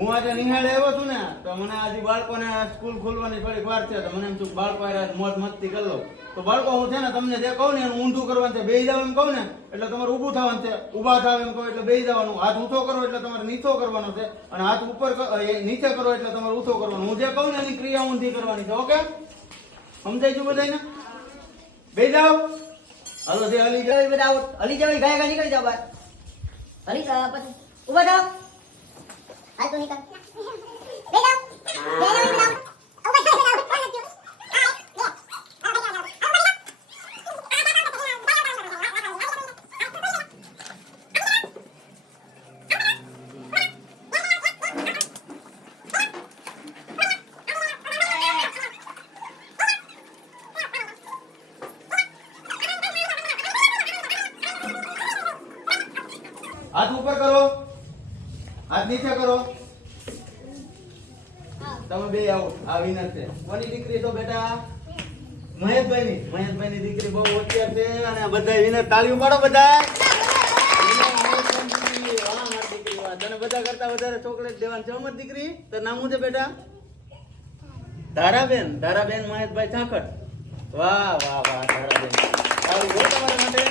હું આજે નિહાળે આવ્યો છું ને તો મને આજે બાળકોને સ્કૂલ ખોલવાની થોડીક વાર છે તો મને એમ થયું બાળકો મોજ મસ્તી કરી લો. તો બાળકો હું છે ને તમને જે કહું ને એનું ઊંધું કરવાનું છે. બેસી જાવ એમ કહું ને એટલે તમારે ઊભું થવાનું છે. ઊભા થાવ એમ કહું એટલે બેસી જવાનું. હાથ ઊંચો કરો એટલે તમારે નીચો કરવાનો છે અને હાથ ઉપર નીચે કરો એટલે તમારે ઊંચો કરવાનો. હું જે કહું ને એની ક્રિયા ઊંધી કરવાની છે. ઓકે, સમજાય ગયું બધાને? બેસી જાવ. હાલો જે હલી જાય બધા હલી જાવ, ગાય ગાય નીકળી જાવ બહાર. હલી જાવ પછી ઊભા થાવ. હાલ તો નીકળ. બે જાવ. બે જાવ ઊભા થાવ. હાથ ઉપર કરો, હાથ નીચે કરો. તમે બે આવો. આ વિનર છે. કોની દીકરી છો બેટા? મહેશભાઈ ની દીકરી બહુ હોશિયાર છે અને બધા વિનર. તાળીઓ પાડો બધા. તને બધા કરતા વધારે ચોકલેટ દેવાની છે અમારી દીકરી. તો નામ શું છે બેટા? ધારાબેન. ધારાબેન મહેશભાઈ ચાખટ. વાહ વાહ વાહ ધારાબેન. તાળી બોલ તમારા માટે.